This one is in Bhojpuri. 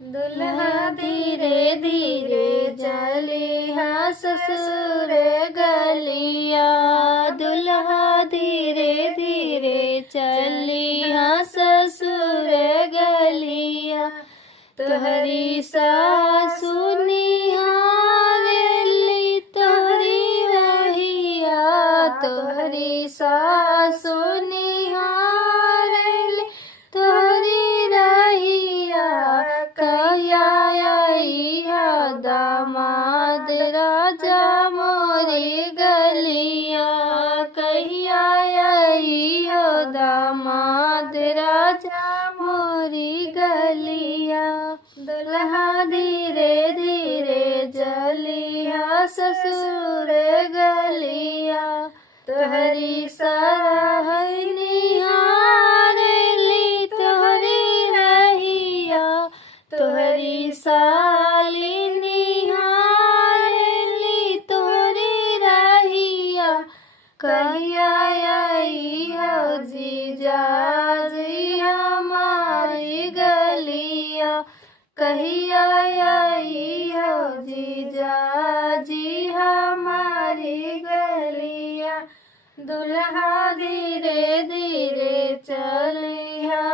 दुल्हा धीरे धीरे चलिहा ससुर गलिया, दुल्हा धीरे धीरे चलिहा ससुर गलिया। तोहरी सासु निहारेली तोहरी रहिया, तोहरी सासु निहारेली तोहरी रहिया। कहिया आइहा दामाद राजा मोरी गलिया, कहिया आइहा दामाद राजा मोरी गलिया। दुल्हा धीरे धीरे चलिहा ससुर गलिया, तोहरी साहई निहारेली तोहरी रहिया, तोहरी साली निहारेली तोहरी रहिया। कहिया आइहा जीजा जी हमारी गलिया, कहिया आइहा जीजा जी हमारी गलिया। दुल्हा धीरे धीरे चलिहा